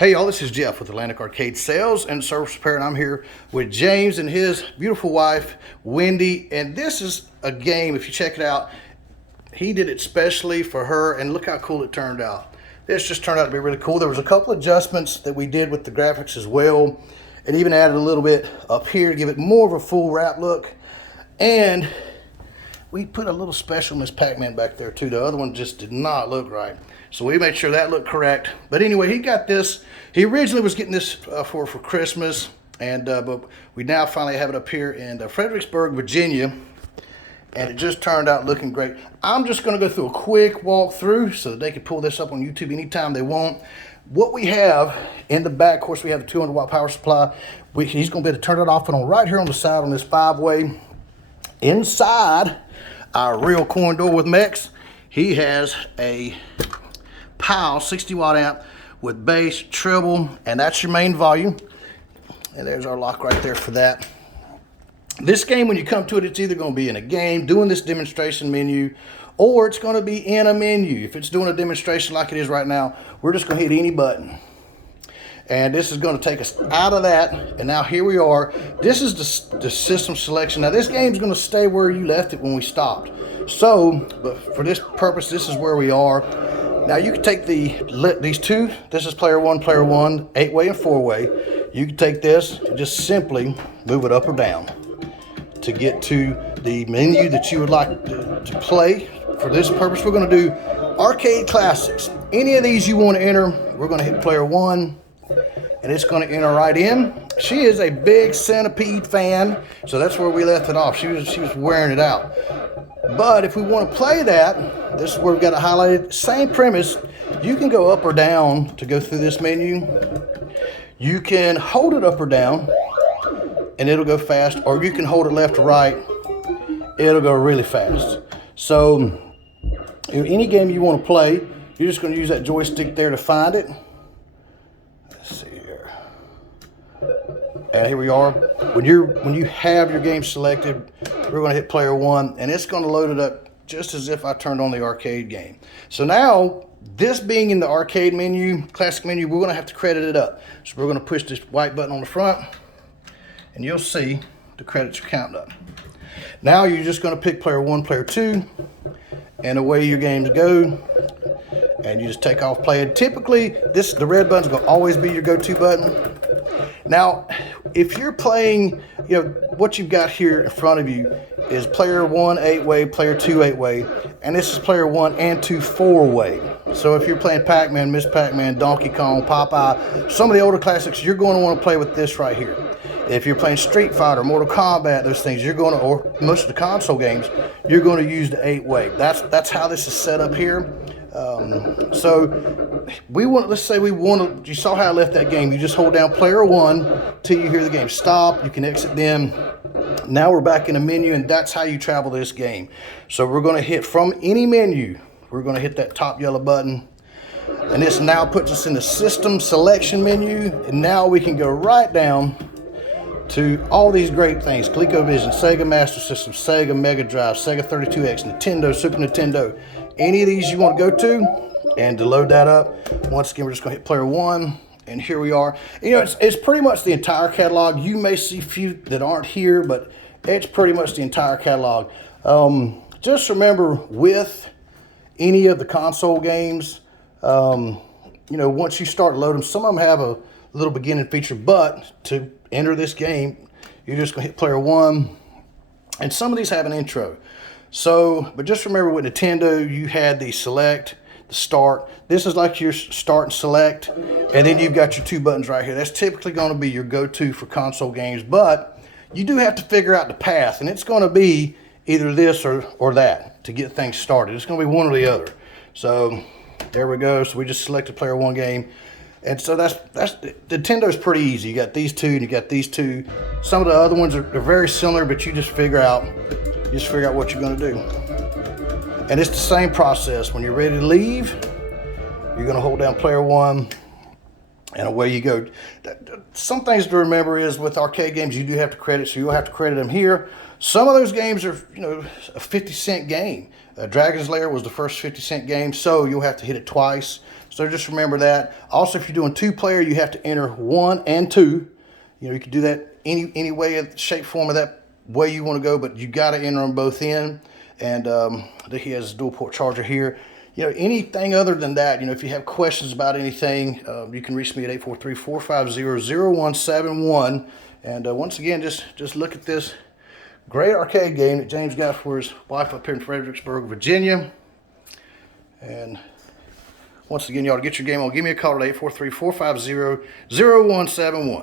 Hey y'all, this is Jeff with Atlantic Arcade Sales and Service Repair, and I'm here with James and his beautiful wife, Wendy. And this is a game, if you check it out, he did it specially for her, and look how cool it turned out. This just turned out to be really cool. There was a couple adjustments that we did with the graphics as well, and even added a little bit up here to give it more of a full wrap look. And we put a little special Miss Pac-Man back there too. The other one just did not look right. So we made sure that looked correct. But anyway, he got this. He originally was getting this for Christmas, and but we now finally have it up here in Fredericksburg, Virginia, and it just turned out looking great. I'm just going to go through a quick walkthrough so that they can pull this up on YouTube anytime they want. What we have in the back, of course, we have the 200-watt power supply. He's going to be able to turn it off and on right here on the side on this 5-way. Inside our real coin door with mechs, he has a Powell 60-watt amp with bass, treble, and that's your main volume. And there's our lock right there for that. This game, when you come to it, it's either going to be in a game, doing this demonstration menu, or it's going to be in a menu. If it's doing a demonstration like it is right now, we're just going to hit any button. And this is going to take us out of that. And now here we are. This is the system selection. Now this game's going to stay where you left it when we stopped. So, but for this purpose, this is where we are. Now you can take these two. This is player one, 8-way and 4-way. You can take this and just simply move it up or down to get to the menu that you would like to play. For this purpose, we're going to do arcade classics. Any of these you want to enter, we're going to hit player one, and it's going to enter right in. She is a big Centipede fan, so that's where we left it off. She was wearing it out. But if we want to play that, this is where we've got it highlighted. Same premise. You can go up or down to go through this menu. You can hold it up or down, and it'll go fast, or you can hold it left or right. It'll go really fast. So any game you want to play, you're just going to use that joystick there to find it. Let's see here. And here we are. When you have your game selected, we're going to hit player one, and it's going to load it up just as if I turned on the arcade game. So now, this being in the arcade menu, classic menu, we're going to have to credit it up. So we're going to push this white button on the front, and you'll see the credits are counting up. Now you're just going to pick player one, player two, and away your games go. And you just take off playing. Typically, the red button's going to always be your go-to button. Now, if you're playing, what you've got here in front of you is player one 8-way, player two 8-way, and this is player one and two 4-way. So if you're playing Pac-Man, Miss Pac-Man, Donkey Kong, Popeye, some of the older classics, you're going to want to play with this right here. If you're playing Street Fighter, Mortal Kombat, those things, or most of the console games, you're going to use the 8-way. That's how this is set up here. So let's say you saw how I left that game. You just hold down player one till you hear the game stop. You can exit them. Now we're back in the menu, and that's how you travel this game. So we're going to hit from any menu. We're going to hit that top yellow button, and this now puts us in the system selection menu, and now we can go right down to all these great things: ColecoVision, Sega Master System, Sega Mega Drive, Sega 32X, Nintendo, Super Nintendo. Any of these you want to go to, and to load that up, once again, we're just going to hit player one, and here we are. It's pretty much the entire catalog. You may see a few that aren't here, but it's pretty much the entire catalog. Just remember, with any of the console games, once you start loading, some of them have a little beginning feature, but to enter this game, you're just going to hit player one, and some of these have an intro. So, but just remember, with Nintendo, you had the select, the start. This is like your start and select, and then you've got your two buttons right here. That's typically going to be your go-to for console games, but you do have to figure out the path, and it's going to be either this or that to get things started. It's going to be one or the other. So there we go. So we just selected player one game. And so that's Nintendo's pretty easy. You got these two, and you got these two. Some of the other ones are very similar, but you just figure out what you're going to do. And it's the same process. When you're ready to leave, you're going to hold down player one, and away you go. Some things to remember is with arcade games, you do have to credit, so you'll have to credit them here. Some of those games are, a 50-cent game. Dragon's Lair was the first 50-cent game, so you'll have to hit it twice. So So just remember that. Also, if you're doing 2-player, you have to enter 1 and 2. You know, you can do that any way, shape, form of that way you want to go, but you got to enter them both in. And I think he has a dual port charger here. You know, anything other than that, you know, if you have questions about anything, you can reach me at 843-450-0171. And once again, just look at this great arcade game that James got for his wife up here in Fredericksburg, Virginia. And once again, y'all, to get your game on, give me a call at 843-450-0171.